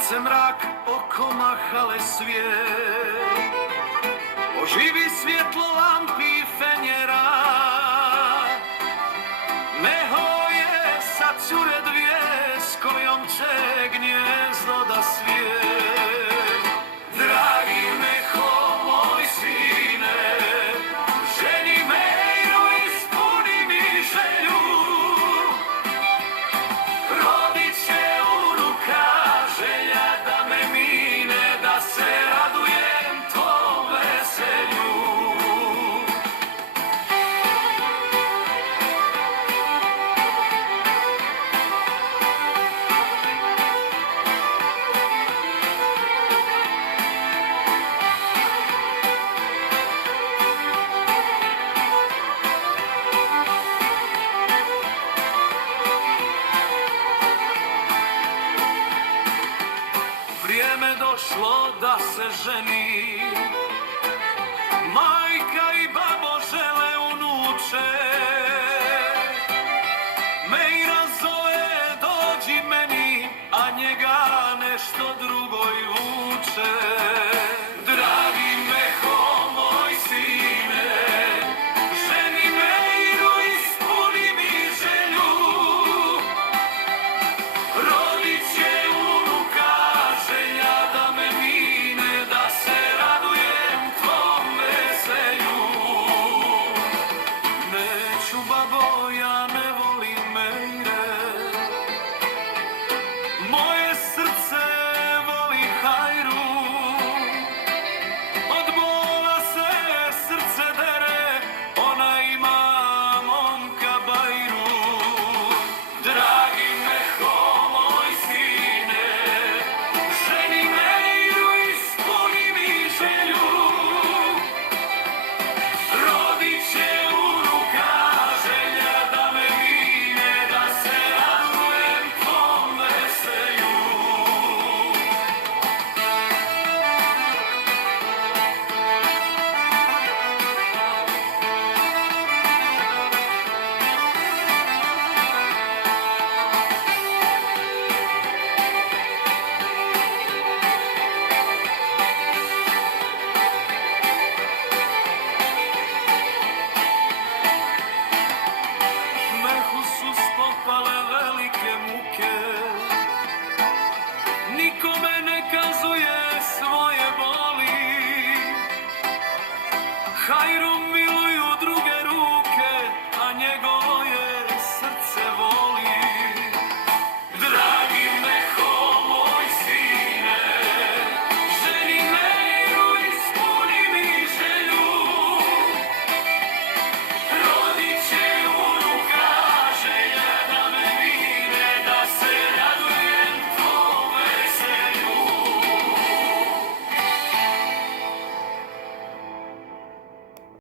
Kad se mrak oko mahale svijet, oživi svjetlo lampi fenjera. Neho je sad cure dvije s kojom će gnjezdo da svijet. Dragi Meho, moj sine, ženi Mejru, ispuni mi želju. Rodit će unuka, želja da me mine, da se radujem tom veselju. Vrijeme došlo da se ženi, majka i babo žele unuče. Mejra zove, dođi meni, a njega nešto drugo i vuče. Dragi Meho, moj sine, ženi Mejru, ispuni mi želju. Rodit će unuka, želja da me mine, da se radujem tvom veselju. Neću babo, ja ne volim Mejre, moje srce voli Hajru. Od bola se srce dere, ona ima momka Bajru. Dragi Meho, moj sine, ženi Mejru, ispuni mi želju. Rodit će unuka, želja da me mine, da se radujem tvom veselju. Mehu su spopale velike muke, nikome ne kazuje svoje boli. Hajru